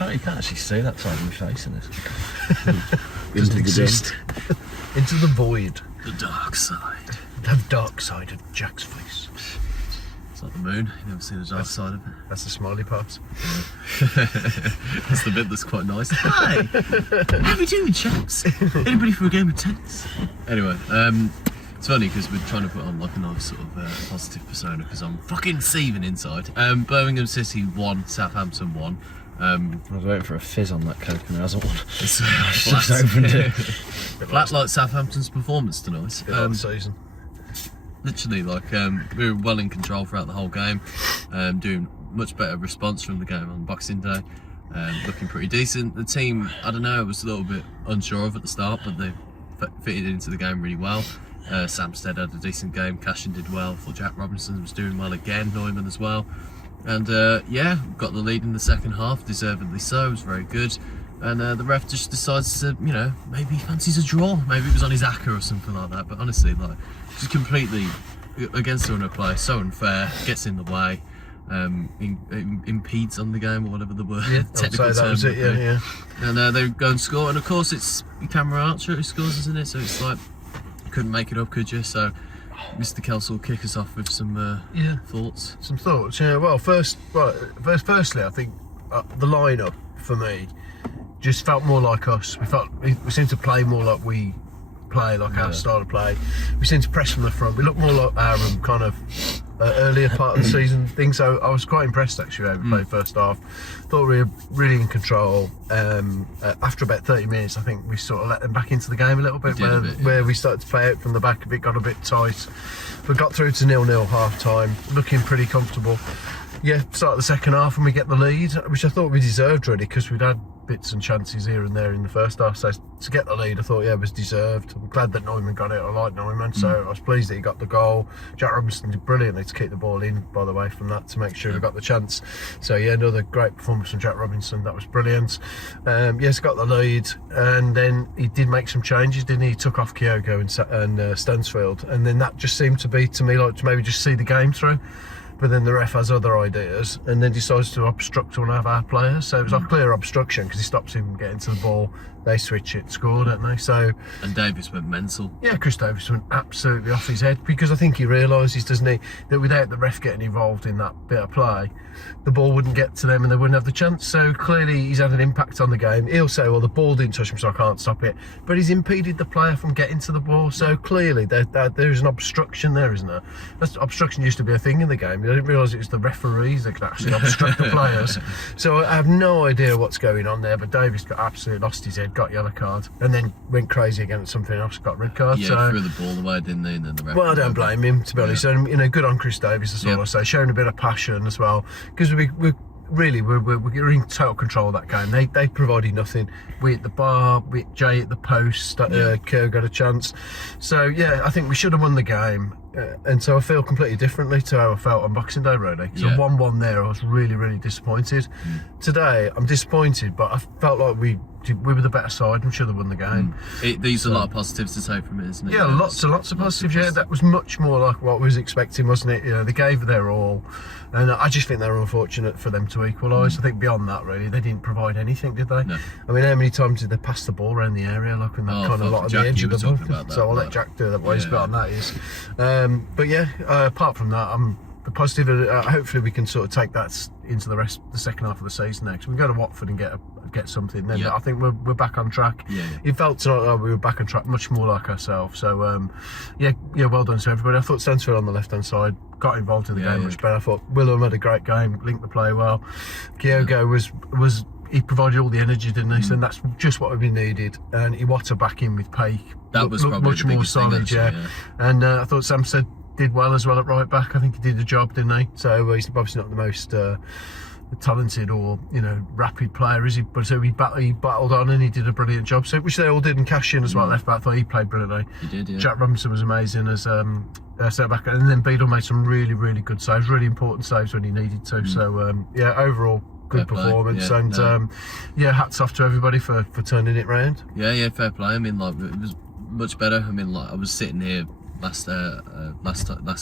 You can't actually see that side of my face in this. Doesn't exist. Into the void. The dark side. The dark side of Jack's face. It's like the moon. You never see the dark side of it. That's the smiley part. That's the bit that's quite nice. Hi! How are we doing, chaps? Anybody for a game of tennis? Anyway, it's funny because we're trying to put on like a nice sort of positive persona because I'm fucking seething inside. Birmingham City won, Southampton won. I was waiting for a fizz on that Coke and there hasn't one. It's Just opened it. Flat like Southampton's performance tonight. Season. Literally, like we were well in control throughout the whole game, doing much better response from the game on Boxing Day, looking pretty decent. The team, I don't know, was a little bit unsure of at the start, but they fitted into the game really well. Samstead had a decent game, Cashin did well, I thought Jack Robinson was doing well again, Neumann as well. And yeah, got the lead in the second half, deservedly so, it was very good. And the ref just decides to, you know, maybe he fancies a draw. Maybe it was on his acca or something like that. But honestly, like, just completely against the runner play, so unfair, gets in the way, impedes on the game or whatever the word. Yeah, technical I'd say that term was it, would be. yeah. And they go and score. And of course, it's Cameron Archer who scores, isn't it? So it's like, you couldn't make it up, could you? So Mr. Kelso will kick us off with some thoughts. Some thoughts, yeah. Well, firstly, I think the lineup for me just felt more like us. We seemed to play more like we play, like our style of play. We seemed to press from the front. We looked more like our kind of earlier part of the season thing. So I was quite impressed actually how we played first half. Thought we were really in control. After about 30 minutes, I think we sort of let them back into the game a little bit, where we started to play out from the back. It got a bit tight. We got through to 0-0 half time, looking pretty comfortable. Yeah, start the second half and we get the lead, which I thought we deserved really, because we'd had bits and chances here and there in the first half. So to get the lead, I thought, yeah, it was deserved. I'm glad that Neumann got it. I like Neumann, so I was pleased that he got the goal. Jack Robinson did brilliantly to keep the ball in, by the way, from that to make sure we got the chance. So yeah, another great performance from Jack Robinson. That was brilliant. Yes, got the lead, and then he did make some changes, didn't he? He took off Kyogo and Stansfield, and then that just seemed to be, to me, like to maybe just see the game through. But then the ref has other ideas and then decides to obstruct one of our players. So it was a clear obstruction because he stops him getting to the ball. They switch it, score, don't they? So, and Davies went mental. Yeah, Chris Davies went absolutely off his head, because I think he realises, doesn't he, that without the ref getting involved in that bit of play, the ball wouldn't get to them and they wouldn't have the chance. So clearly he's had an impact on the game. He'll say, well, the ball didn't touch him, so I can't stop it. But he's impeded the player from getting to the ball. So clearly there's an obstruction there, isn't there? Obstruction used to be a thing in the game. I didn't realise it was the referees that could actually obstruct the players. So I have no idea what's going on there, but Davies got absolutely lost his head, got yellow card, and then went crazy against something else, got red card. Yeah, so, threw the ball away, didn't they? And then the ref. Well, I don't blame him, to be honest. And, you know, good on Chris Davies, that's all I say. Showing a bit of passion as well, because we're in total control of that game. They provided nothing. We at the bar, we at Jay at the post, Kerr got a chance. So yeah, I think we should have won the game. And so I feel completely differently to how I felt on Boxing Day, really. So 1-1 there, I was really, really disappointed. Today, I'm disappointed, but I felt like we were the better side and should have won the game. These are a lot of positives to take from it, isn't it? Yeah, lots and lots of positives. Yeah, that was much more like what we was expecting, wasn't it? You know, they gave their all, and I just think they were unfortunate for them to equalise. I think beyond that, really, they didn't provide anything, did they? No. I mean, how many times did they pass the ball around the area, like in that kind of lot of the edge of the ball? So I'll let Jack do that. What his bit on that is. But yeah, apart from that, I'm positive. Hopefully, we can sort of take that into the second half of the season next. We can go to Watford and get something. Then I think we're back on track. It felt tonight like we were back on track, much more like ourselves. So yeah, well done to everybody. I thought Stansfield on the left hand side got involved in the game much better. I thought Willem had a great game, linked the play well. Kyogo was he provided all the energy, didn't he? So that's just what we needed. And Iwata back in with Paik. That was probably much more solid, actually, And I thought Samstead did well as well at right back. I think he did the job, didn't he? So he's obviously not the most talented or, you know, rapid player, is he? But so he battled on and he did a brilliant job. So which they all did, and Cashin as well, left back. I thought he played brilliantly. He did, yeah. Jack Robinson was amazing as centre back, and then Beadle made some really, really good saves, really important saves when he needed to. So yeah, overall good performance, and hats off to everybody for turning it round. Yeah, fair play. I mean, like, it was much better. I mean, like, I was sitting here last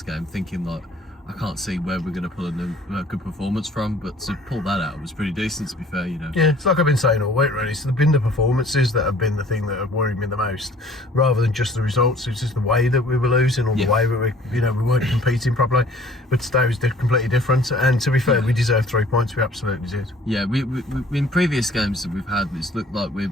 game thinking, like, I can't see where we're going to pull a good performance from. But to pull that out was pretty decent, to be fair, you know. Yeah, it's like I've been saying all week, really. It's been the performances that have been the thing that have worried me the most, rather than just the results. It's just the way that we were losing, or the way we weren't competing properly. But today was completely different. And to be fair, we deserved 3 points. We absolutely did. Yeah, we in previous games that we've had, it's looked like we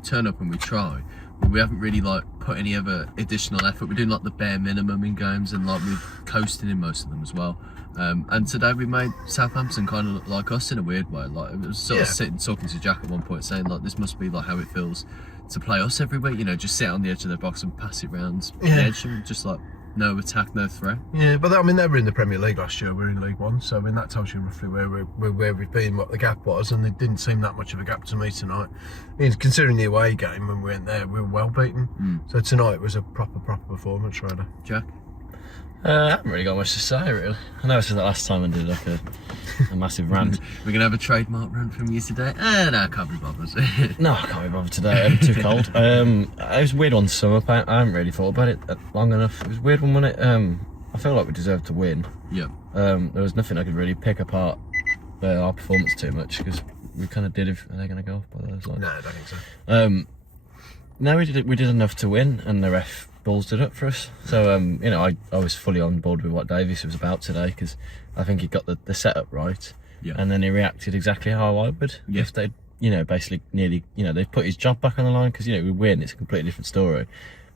turn up and we try, but we haven't really like put any other additional effort. We're doing like the bare minimum in games, and like we're coasting in most of them as well. And today we made Southampton kind of look like us in a weird way. Like it was sort of sitting talking to Jack at one point, saying like this must be like how it feels to play us every week. You know, just sit on the edge of their box and pass it round the edge, and just like no attack, no threat. Yeah, but I mean, they were in the Premier League last year. We're in League One, so I mean that tells you roughly where we've been, what the gap was, and it didn't seem that much of a gap to me tonight. I mean, considering the away game when we went there, we were well beaten. So tonight was a proper performance, really. Jack? I haven't really got much to say, really. I know this is the last time I did like a massive rant. We're going to have a trademark rant from you today? No, I can't be bothered. No, I can't be bothered today. I'm too cold. It was a weird one to sum up. I haven't really thought about it long enough. It was a weird one, wasn't it? I feel like we deserved to win. Yeah. There was nothing I could really pick apart our performance too much, because we kind of did. Are they going to go off by those lines? No, I don't think so. No, we did enough to win, and the ref ballsed it up for us. So I was fully on board with what Davies was about today, because I think he got the setup right, and then he reacted exactly how I would if they basically nearly they put his job back on the line, because we win, it's a completely different story.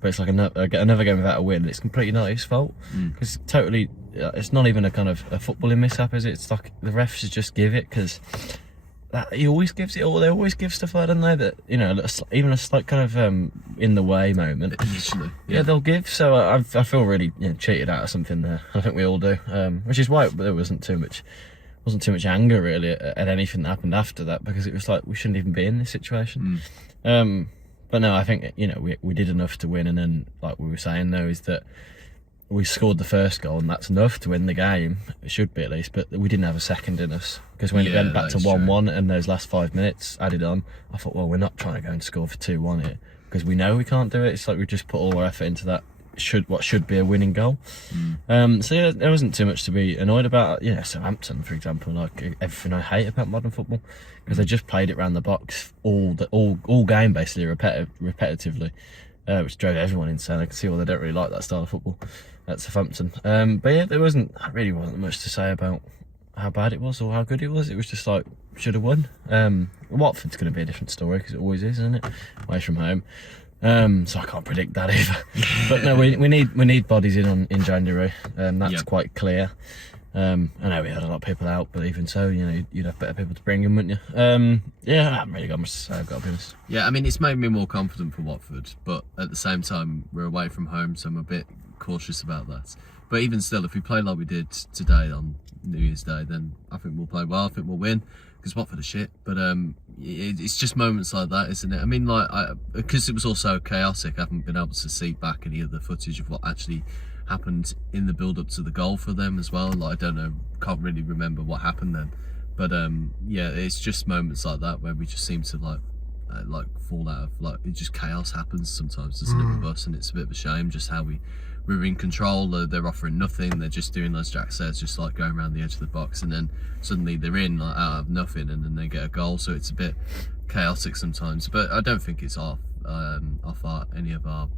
But it's like another game without a win, it's completely not his fault, because totally it's not even a kind of a footballing mishap, is it? It's like the refs should just give it, because he always gives it all. They always give stuff like that, don't they? That even a slight kind of in the way moment. Literally, they'll give. So I feel really cheated out of something there. I think we all do, which is why there wasn't too much anger really at anything that happened after that, because it was like we shouldn't even be in this situation. But no, I think we did enough to win, and then like we were saying though, is that we scored the first goal, and that's enough to win the game. It should be, at least, but we didn't have a second in us, because when it went back to 1-1 and those last 5 minutes added on, I thought, well, we're not trying to go and score for 2-1 here, because we know we can't do it. It's like we just put all our effort into that what should be a winning goal. So yeah, there wasn't too much to be annoyed about. Southampton, for example, like everything I hate about modern football, because they just played it around the box all game, basically repetitively, which drove everyone insane. I can see why they don't really like that style of football at Southampton. But yeah, there really wasn't much to say about how bad it was or how good it was. It was just like, should have won. Watford's going to be a different story, because it always is, isn't it? Away from home. So I can't predict that either. But no, we need bodies in January. That's quite clear. I know we had a lot of people out, but even so, you'd have better people to bring in, wouldn't you? I haven't really got much to say, I've got to be honest. Yeah, I mean, it's made me more confident for Watford, but at the same time, we're away from home, so I'm a bit cautious about that. But even still, if we play like we did today on New Year's Day, then I think we'll play well. I think we'll win, because Watford are shit. But it's just moments like that, isn't it? I mean, because it was all so chaotic, I haven't been able to see back any of the footage of what actually happened in the build-up to the goal for them as well. Like, I don't know, can't really remember what happened then. But it's just moments like that where we just seem to like fall out of it. Just chaos happens sometimes, doesn't it, with us? And it's a bit of a shame just how we're in control. They're offering nothing. They're just doing, as Jack says, just like going around the edge of the box, and then suddenly they're in out of nothing, and then they get a goal. So it's a bit chaotic sometimes. But I don't think it's off any of our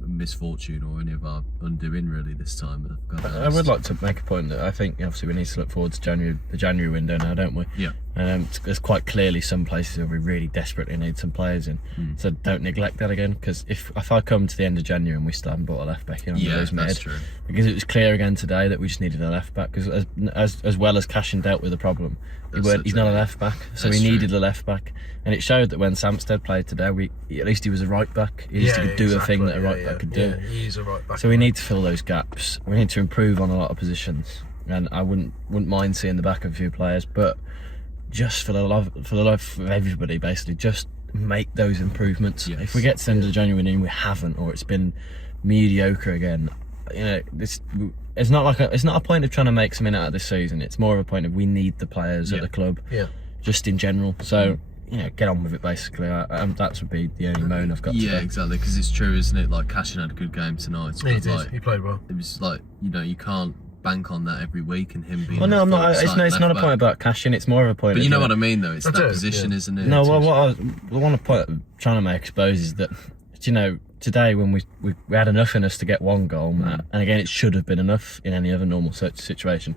misfortune or any of our undoing really this time. I would like to make a point that I think obviously we need to look forward to the January window now, don't we? Yeah. There's quite clearly some places where we really desperately need some players in, so don't neglect that again, because if I come to the end of January and we still haven't bought a left back in, that's true. Because it was clear again today that we just needed a left back, because as well as Cashin dealt with the problem, he's not a left back, so we needed a left back, and it showed that when Samstead played today, at least he was a right back. He could do a thing that a right back could do. He is a right back. So we need to fill those gaps. We need to improve on a lot of positions, and I wouldn't mind seeing the back of a few players, but just for the love of everybody, basically, just make those improvements. If we get to the end of January and we haven't, or it's been mediocre again, it's not a point of trying to make something out of this season. It's more of a point of we need the players at the club, just in general. So get on with it, basically. That would be the only moan I've got. Exactly, because it's true, isn't it? Like, Cashin had a good game tonight. He did. He played well. It was like, you can't bank on that every week and him being. Well, no, I'm not. It's not a left-back. point about cashing. It's more of a point. But of, you know what I mean, though. It's I that do, position, yeah. isn't it? No, well, the one point I'm trying to make, I suppose, is that, you know, today when we had enough in us to get one goal, Matt, and again, it should have been enough in any other normal situation.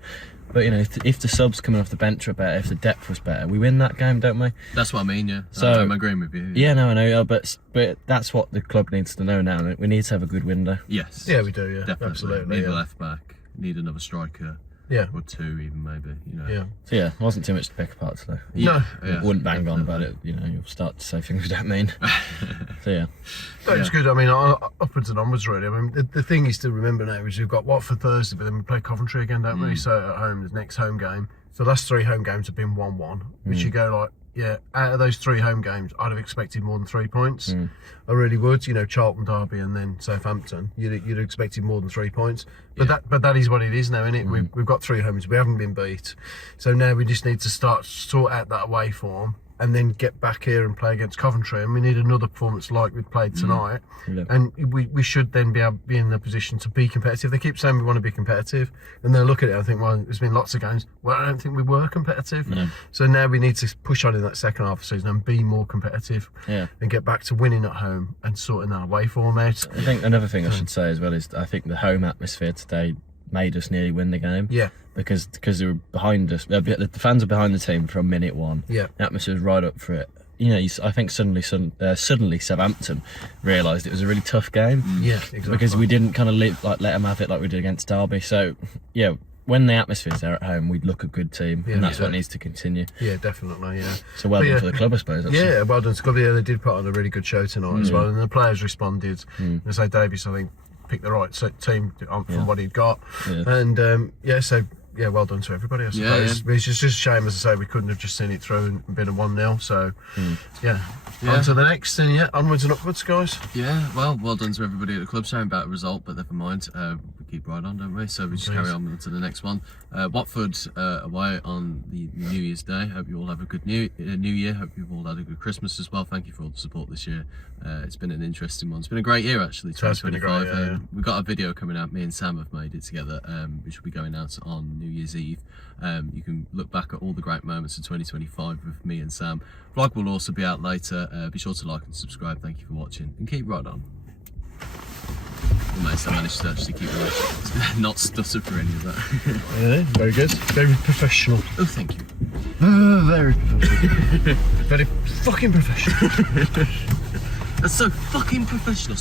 But, you know, if the subs coming off the bench were better, if the depth was better, we win that game, don't we? That's what I mean, yeah. So, I'm agreeing with you. Yeah, no, I know, but that's what the club needs to know now. We need to have a good window. Yes. Yeah, we do. Yeah, Definitely. absolutely. Need a Yeah. left back. Need another striker. Yeah. Or two, even maybe. You know. Yeah. So yeah, wasn't too much to pick apart today. No. Yeah, Wouldn't bang on definitely. about it. You know, you'll start to say things we don't mean. So yeah. No, it's good. I mean, upwards and onwards, really. I mean, the thing is to remember now is we've got Watford Thursday, but then we play Coventry again, don't we? So at home, the next home game. So the last 3 home games have been 1-1, which you go like, yeah, out of those 3 home games, I'd have expected more than 3 points. I really would. You know, Charlton, Derby, and then Southampton. You'd have expected more than 3 points. But that is what it is now, isn't it? We've got 3 homes. We haven't been beat. So now we just need to sort out that away form and then get back here and play against Coventry. And we need another performance like we played tonight. Yeah. And we should then be in a position to be competitive. They keep saying we want to be competitive, and they'll look at it and think, well, there's been lots of games. Well, I don't think we were competitive. No. So now we need to push on in that second half of the season and be more competitive. Yeah. And get back to winning at home and sorting that away form out. I think another thing I should say as well is I think the home atmosphere today made us nearly win the game. Yeah. Because they were behind us. The fans are behind the team from minute one. Yeah. The atmosphere was right up for it. You know, I think suddenly Southampton realised it was a really tough game. Yeah, exactly. Because we didn't kind of let them have it like we did against Derby. So, yeah, when the atmosphere's there at home, we'd look a good team, and that's what needs to continue. Yeah, definitely, yeah. So well done for the club, I suppose. Actually. Yeah, well done to the club. Yeah, they did put on a really good show tonight as well, and the players responded. As I say, Davies, I think, picked the right team from what he'd got. Yeah. And, yeah, well done to everybody, I suppose. It's just a shame, as I say, we couldn't have just seen it through and been a 1-0. So, yeah. On to the next, and onwards and upwards, guys. Yeah, well done to everybody at the club. Shame about a result, but never mind. We keep right on, don't we? So we just carry on to the next one. Watford away on the New Year's Day. Hope you all have a good New Year. Hope you've all had a good Christmas as well. Thank you for all the support this year. It's been an interesting one. It's been a great year, actually. 2025. Been a great year, We've got a video coming out. Me and Sam have made it together, which will be going out on New Year's Eve. You can look back at all the great moments of 2025 with me and Sam. Vlog will also be out later. Be sure to like and subscribe. Thank you for watching, and keep right on. I managed to actually keep right, not stutter for any of that. Yeah, very good. Very professional. Oh, thank you. Very professional. Very fucking professional. That's so fucking professional.